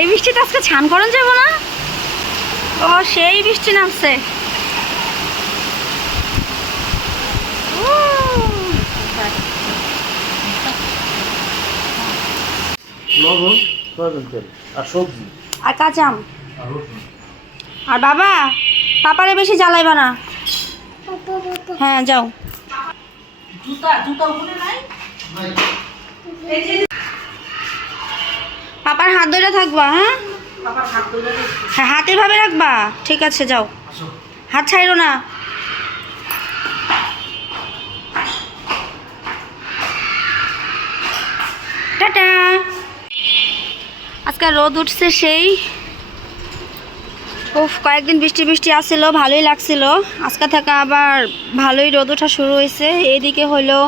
এই বৃষ্টিতে আজকে ছান করন যাবো না? ও সেই বৃষ্টি নামছে। আর কাঁচা আম। আর বাবা পাপারে বেশি জ্বালাইবা না। হ্যাঁ যাও। পাপার হাত ধরে থাকবা। হ্যাঁ হ্যাঁ, হাত এভাবে রাখবা। ঠিক আছে যাও, হাত ছাইরো না। টাটা। আজকে রোদ উঠছে সেই। উফ, কয়েকদিন বৃষ্টি বৃষ্টি আসছিল, ভালোই লাগছিল। আজকে থেকে আবার ভালোই রোদ ওঠা শুরু হয়েছে। এইদিকে হলো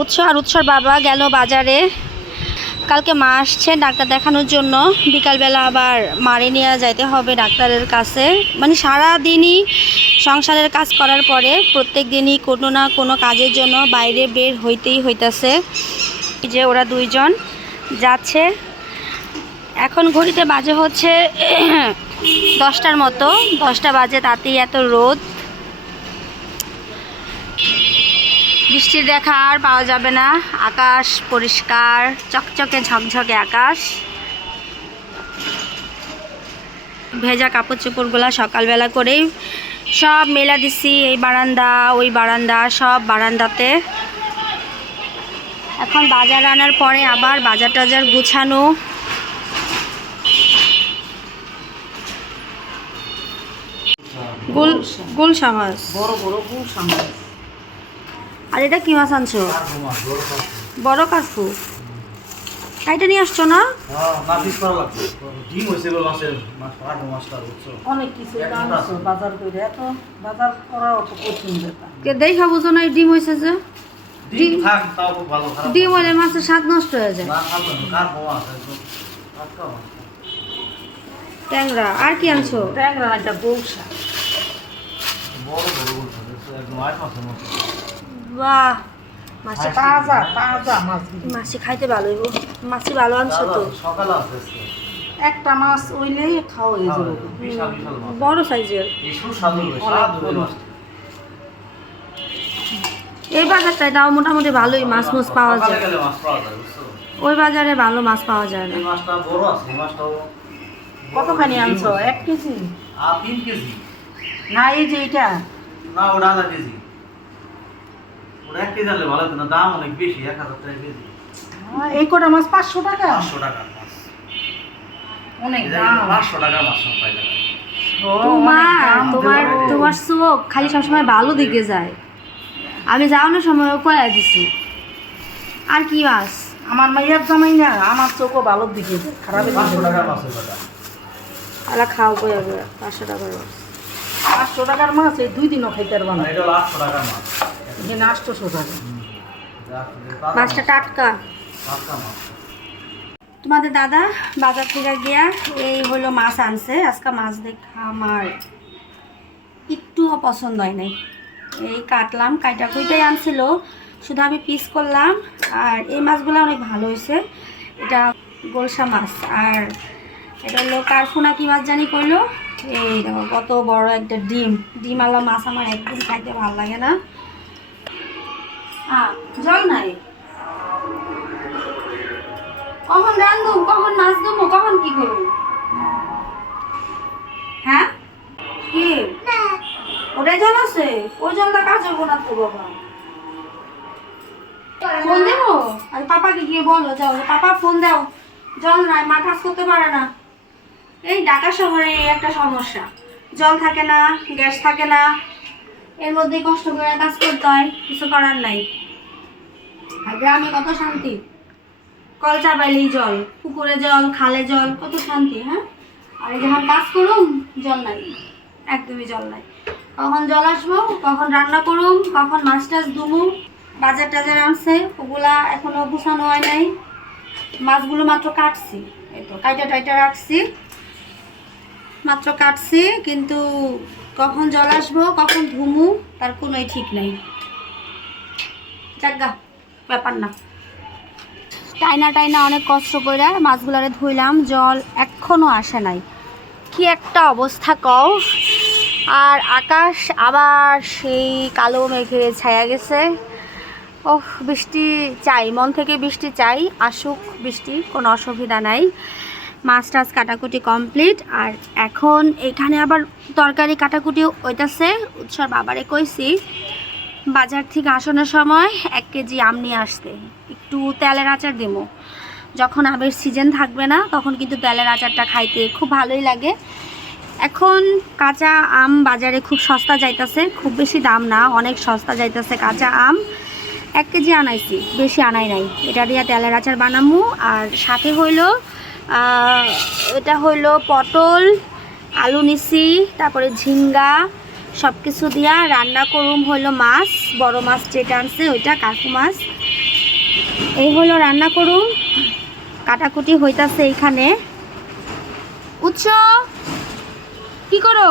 উৎসব, আর উৎসর বাবা গেল বাজারে। কালকে মা আসছে ডাক্তার দেখানোর জন্য। বিকালবেলা আবার মারে নিয়ে যাইতে হবে ডাক্তারের কাছে। মানে সারা দিনই সংসারের কাজ করার পরে প্রত্যেক দিনই কোনো না কোনো কাজের জন্য বাইরে বের হইতেই হইতাছে। যে ওরা দুইজন যাচ্ছে। এখন ঘড়িতে বাজে হচ্ছে 10টার মতো, 10টা বাজে, তাতেই এত রোদ। বৃষ্টির দেখা আর পাওয়া যাবে না। আকাশ পরিষ্কার, চকচকে ঝকঝকে আকাশ। ভেজা কাপড় চোপড়গুলো সকালবেলা করেই সব মেলা দিছি। এই বারান্দা, ওই বারান্দা, সব বারান্দাতে। এখন বাজার আনার পরে আবার বাজার টাজার গুছানো। গুলশা মাছ, বড় বড় গুলশা মাছ। আর এটা কি মাছ আনছো? বড় কার্পু। কাইটা নিয়ে আসছো না? অনেক কিছু আনছো বাজার করে, এত বাজার করা অত কঠিন ব্যাপার। দেখা বুঝো না ডিম হয়েছে যে। ডিম হলে মাছের স্বাদ নষ্ট হয়ে যায়। ট্যাংরা। আর কি আনছো? ট্যাংরা একটা গুলশা। বাহ, মাছে তাজা তাজা মাছ। মাছি খাইতে ভালো হইব। মাছি ভালো আনছো তো। একটা মাছ ওইলেই খাওয়া হয়ে যাবে। বড় সাইজের। এই বাজারটায় দাও মোটামুটি ভালোই মাছ মাছ পাওয়া যায়। ওই বাজারে ভালো মাছ পাওয়া যায় না। কতখানি আনছো? 1 কেজি? 3 কেজি। না এই যে এটা না, ওটা আধা কেজি। ওটা 1 কেজি আনলে ভালো হতো না, দাম অনেক বেশি, 1000 টাকা কেজি। এই কটা মাছ 500 টাকা? 500 টাকার মাছ। অনেক এটা দাম। কিন্তু 500 টাকার মাছ সব পাইলে। তোমার চোখ খালি সবসময় ভালো দিকে যায়। আমি যাওয়ানোর সময় কয়া দিছি। আর কি মাছ? আমার মাইয়ার জামাই না, আমার চোখও ভালোর দিকে যায়, খারাপের দিকে 500 টাকার যায়। মাছের কথা। আলা খাও কয়া কয়া 500 টাকার মাছ। 500 টাকার মাছ এই 2 দিনও খাইতে পারবা না। এটা হলো 800 টাকার মাছ। এখানে 800 টাকা। মাছটা টাটকা। টাটকা মাছ। তোমাদের দাদা বাজার থেকে গিয়া এই হলো মাছ আনছে। আজকে মাছ দেখা আমার একটুও পছন্দ হয় নাই। এই কাটলাম, কাইটা কুইটাই আনছিল, শুধু আমি পিস করলাম। আর এই মাছগুলো অনেক ভালো হয়েছে। এটা গোলসা মাছ। আর এটা হলো কার্ফুনা কি মাছ জানি কইলো। এই দেখো কত বড় একটা ডিম। ডিমওয়ালা মাছ আমার একদম খাইতে ভালো লাগে না। জল নাই। কখন রান্ধু, কখন মাছ দেবো, কখন কি করবো? হ্যাঁ কি ওটাই জল আছে? ওই জলটা কাজ হবো না তো বাবা। ফোন দেবো? আর পাপাকে গিয়ে বলো, যাও পাপা ফোন দাও, জল নাই, মা কাজ করতে পারে না। এই ঢাকা শহরে এই একটা সমস্যা, জল থাকে না, গ্যাস থাকে না, এর মধ্যেই কষ্ট করে কাজ করতে হয়, কিছু করার নাই। আর গ্রামে কত শান্তি, কল চাপাইলেই জল, পুকুরে জল, খালে জল, কত শান্তি। হ্যাঁ, আর যখন কাজ করুম জল নাই, একদমই জল নাই। কখন জল আসবো, কখন রান্না করুম, কখন মাছ টাছ ধুমু। বাজার টাজার আনছে, ওগুলা এখনো গুছানো হয় নাই। মাছগুলো মাত্র কাটছি, এই তো কাইটা টাইটা রাখছি, মাত্র কাটছি। কিন্তু কখন জল আসবো, কখন ধুমু, তার কোনোই ঠিক নাই। যাক গা, ব্যাপার না। টাইনা টাইনা অনেক কষ্ট করে মাছগুলারে ধুইলাম, জল এখনো আসে নাই। কি একটা অবস্থা কও। আর আকাশ আবার সেই কালো মেঘে ছায়া গেছে। ওহ, বৃষ্টি চাই, মন থেকে বৃষ্টি চাই, আসুক বৃষ্টি, কোনো অসুবিধা নাই। মাছ টাছ কাটাকুটি কমপ্লিট। আর এখন এখানে আবার তরকারি কাটাকুটি হইতাছে। উৎসর বাবারে কইছি বাজার থেকে আসানোর সময় 1 কেজি আম নিয়ে আসতে, একটু তেলের আচার দেবো। যখন আমের সিজন থাকবে না তখন কিন্তু তেলের আচারটা খাইতে খুব ভালোই লাগে। এখন কাঁচা আম বাজারে খুব সস্তা যাইতেছে, খুব বেশি দাম না, অনেক সস্তা যাইতেছে কাঁচা আম। 1 কেজি আনাইছি, বেশি আনাই নাই। এটা দিয়ে তেলের আচার বানামু। আর সাথে হইলো এটা হইলো পটল, আলু নিছি, তারপরে ঝিঙ্গা, সব কিছু দিয়া রান্না করুম। হইলো মাছ, বড় মাছ যেটা আনছে ওইটা, কাকু মাছ। এই হলো রান্না করুম। কাটাকুটি হইতাছে এইখানে। উৎস কি করো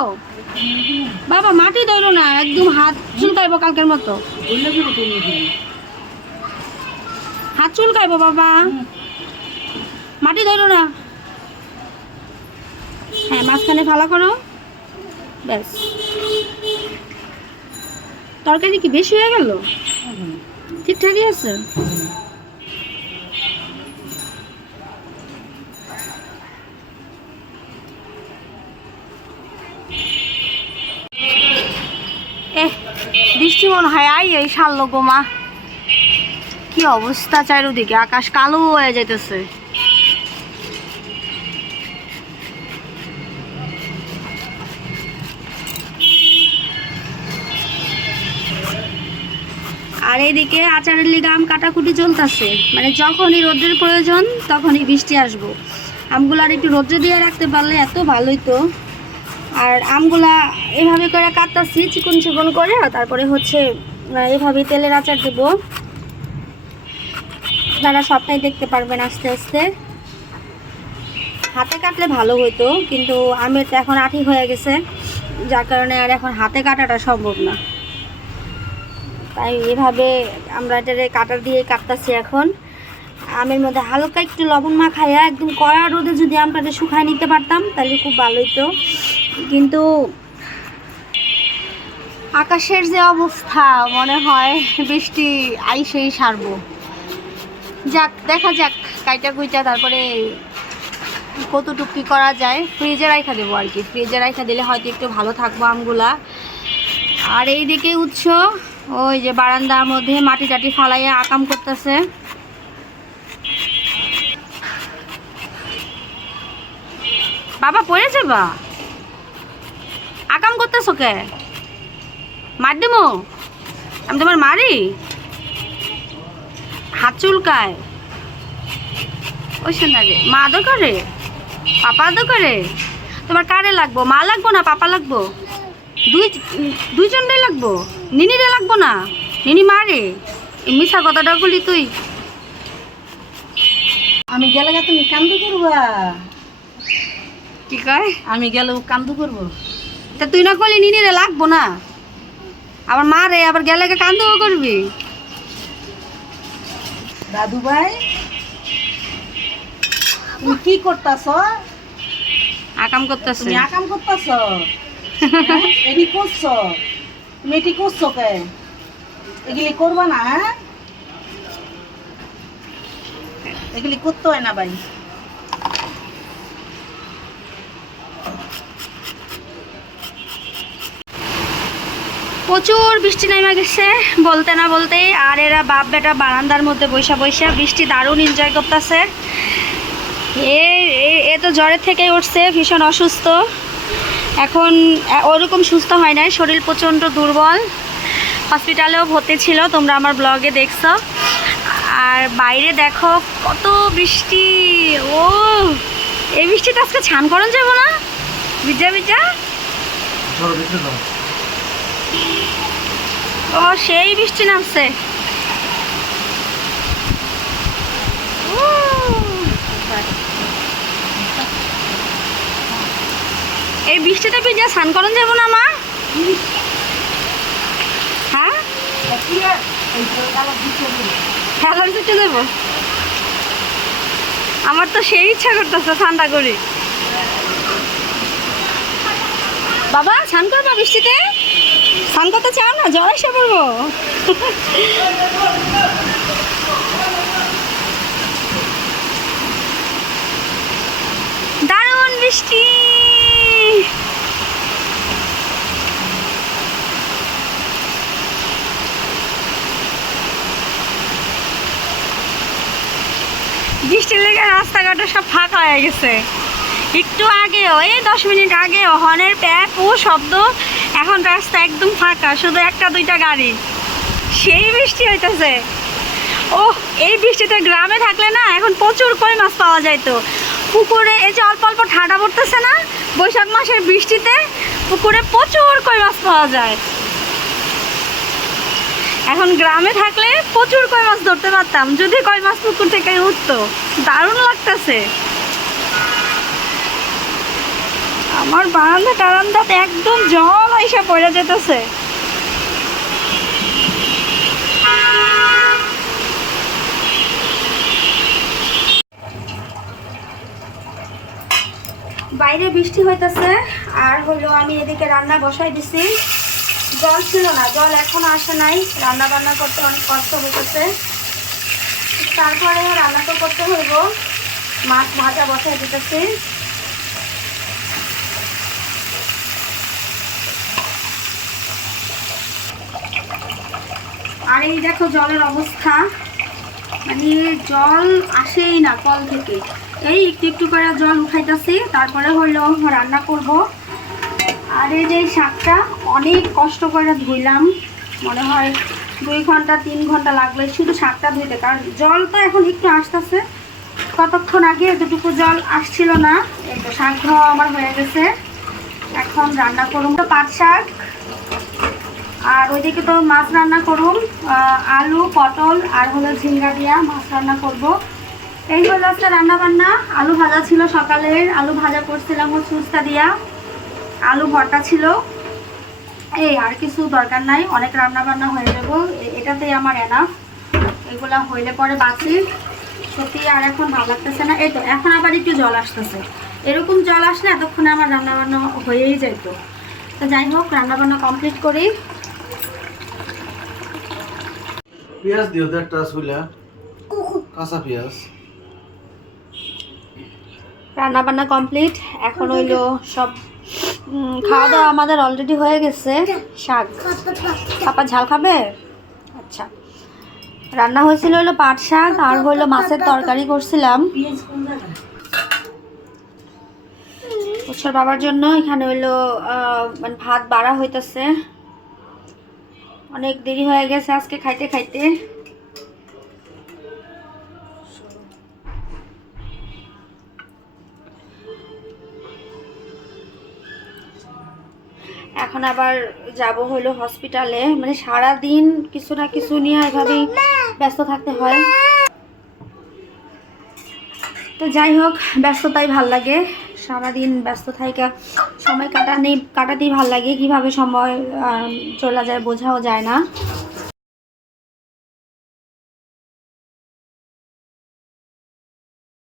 বাবা? মাটি ধরো না, একদম হাত চুলকাইবো কালকের মতো। হাত চুলকাইবো বাবা, মাটি ধরো না। হ্যাঁ, মাঝখানে ফালা করো, ব্যাস। তরকারি কি বেশি হয়ে গেল? ঠিকঠাকই আছে। বৃষ্টি মনে হয় এই সারলো গো মা। কি অবস্থা চারিদিকে, আকাশ কালো হয়ে যাইতেছে। আর এইদিকে আচারের লিগে আম কাটাকুটি চলতেছে, মানে যখনই রোদ্রের প্রয়োজন তখনই বৃষ্টি আসবো। আমগুলো আর একটু রোদ্রে দিয়ে রাখতে পারলে এত ভালোই তো। আর আমগুলা এভাবে করে কাটতেছি চিকন চিকন করে, তারপরে হচ্ছে এভাবে তেলের আচার দেব। আপনারা সবটাই দেখতে পারবেন আস্তে আস্তে। হাতে কাটলে ভালো হতো, কিন্তু আমের তো এখন আঠি হয়ে গেছে, যার কারণে আর এখন হাতে কাটাটা সম্ভব না। তাই এভাবে আমরা এটারে কাটার দিয়ে কাটতেছি। এখন আমের মধ্যে হালকা একটু লবণ মাখাইয়া একদম কড়া রোদে যদি আমটাতে শুকায় নিতে পারতাম তাহলে খুব ভালো হতো। কিন্তু আকাশের যে অবস্থা, মনে হয় বৃষ্টি আইসেই সারবো। যাক, দেখা যাক কাইটা কুইটা তারপরে কতটুকু কী করা যায়। ফ্রিজে রাখা দেবো আর কি, ফ্রিজে রাখা দিলে হয়তো একটু ভালো থাকবো আমগুলা। আর এই দিকে উৎস ওই যে বারান্দার মধ্যে মাটি টাটি ফালাইয়া আকাম করতেছে। বাবা পড়ে যাবা, আকাম করতেছ কে? মার দেবো আমি, তোমার মারি? হাত চুলকায় ওই শোনারে। মা আদর করে, পাপা আদর করে? তোমার কারে লাগবো, মা লাগবো না পাপা লাগবো? দুইজনটাই লাগবো, নিনিরে লাগবো না? নিনি মারে? মিশা কথাটা বলি তুই। আমি গেলে তুমি কান্দু করবা? কি কয়? আমি গেলে কান্দু করবো? তা তুই না করলি নিনিরে লাগবো না, আবার মারে, আবার গেলে কান্দও করবি? দাদু ভাই তুমি কি করতাছ? আকাম করতেছে। তুমি আকাম করতাছ? এটি করছো? তুমি এটি করছো কে? এগুলি করবা না? হ্যাঁ, এগুলি করতে হয় না ভাই। প্রচুর বৃষ্টি নেমে গেছে বলতে না বলতে। আর এরা বাপ বেটা বারান্দার মধ্যে বৈশা বৈশা বৃষ্টি দারুণ এনজয় করতেছে। এ তো জ্বরের থেকেই উঠছে, ভীষণ অসুস্থ। এখন ওরকম সুস্থ হয় নাই, শরীর প্রচণ্ড দুর্বল। হসপিটালেও ভর্তি ছিল, তোমরা আমার ব্লগে দেখছো। আর বাইরে দেখো কত বৃষ্টি। ও, এই বৃষ্টিতে আজকে ছান করন যাবো না? বিজা বিজা ও, সেই বৃষ্টি নামছে। এই বৃষ্টিতে ভিজা স্নান করন যাবো না মা? হ্যাঁ, খেলার দিতে যাবো। আমার তো সেই ইচ্ছা করতেছে ঠান্ডা করি। বাবা স্নান করবো বৃষ্টিতে? স্নান করতে চাও না? জ্বর এসে পড়বো। দারুণ বৃষ্টি। বৃষ্টির লেগে রাস্তাঘাটে সব ফাঁকা হয়ে গেছে। একটু আগেও, এই 10 মিনিট আগেও হর্নের প্যাক ও শব্দ, এখন রাস্তা একদম ফাঁকা, শুধু একটা দুইটা গাড়ি। সেই বৃষ্টি হইতেছে। ও, এই বৃষ্টিতে গ্রামে থাকলে না এখন প্রচুর কই মাছ পাওয়া যাইতো। পুকুরে এই যে অল্প অল্প ঠান্ডা পড়তেছে না, বৈশাখ মাসের বৃষ্টিতে পুকুরে প্রচুর কই মাছ পাওয়া যায়। এখন গ্রামে থাকলে প্রচুর কই মাছ ধরতে পারতাম, যদি কই মাছ পুকুর থেকে উঠতো। দারুণ লাগতেছে। আমার বারান্দা টারান্দাতে একদম জল আইসা পড়ে যেতেছে। বাইরে বৃষ্টি হইতেছে, আর হলো আমি এদিকে রান্না বসাই দিছি। জল ছিল না, জল এখনো আসে নাই। রান্না বান্না করতে অনেক কষ্ট হইতেছে, তারপরেও রান্না তো করতে হইব। মাছ ভাজা বসাই দিতেছি। আর এই দেখো জলের অবস্থা, মানে জল আসেই না কল থেকে। এই একটু একটু করে জল উঠাইতেছি, তারপরে হলো রান্না করব। আর এই যে শাকটা অনেক কষ্ট করে ধুইলাম, মনে হয় 2 ঘন্টা 3 ঘন্টা লাগবে শুধু শাকটা ধুইতে, কারণ জল তো এখন একটু আসতেছে। কতক্ষণ আগে এতটুকু জল আসছিল না। এই তো শাক ধোয়া আমার হয়ে গেছে। এখন রান্না করুন তো পাট শাক, আর ওইদিকে তো মাছ রান্না করুন, আলু পটল আর হলো ঝিঙ্গা দিয়া মাছ রান্না করব। এই হলো আজকে রান্না বান্না। আলু ভাজা ছিল সকালের, আলু ভাজা করছিলাম ও সুস্তা দিয়া, আলু ভর্তা ছিল। এই আর কিছু দরকার নাই, অনেক রান্না বান্না হয়ে যাব, এটাতেই আমার এনাফ। এগুলা হইলে পরে বাঁচি। সত্যি আর এখন ভালো লাগতেছে না। এই তো এখন আবার একটু জল আসতেছে, এরকম জল আসলে এতক্ষণে আমার রান্না বান্না হয়েই যেত। তো যাই হোক, রান্না বান্না কমপ্লিট করি। পেঁয়াজ দিও তো একটা শুইলা, কাঁচা পেঁয়াজ। রান্না বান্না কমপ্লিট, এখন হইলো সব খাওয়া দাওয়া আমাদের অলরেডি হয়ে গেছে। শাক পাপা ঝাল খাবে? আচ্ছা, রান্না হয়েছিল হইলো পাট শাক, আর হইলো মাছের তরকারি করছিলাম উৎসর বাবার জন্য। এখানে হইলো মানে ভাত বাড়া হইতেছে, অনেক দেরি হয়ে গেছে আজকে খাইতে খাইতে। এখন আবার যাব হইলো হসপিটালে, মানে সারা দিন কিছু না কিছু নিয়ে এভাবেই ব্যস্ত থাকতে হয়। তো যাই হোক, ব্যস্ততাই ভাল লাগে। সারাদিন ব্যস্ত থাইকা সময় কাটাতেই ভাল লাগে, কিভাবে সময় চলে যায় বোঝাও যায় না।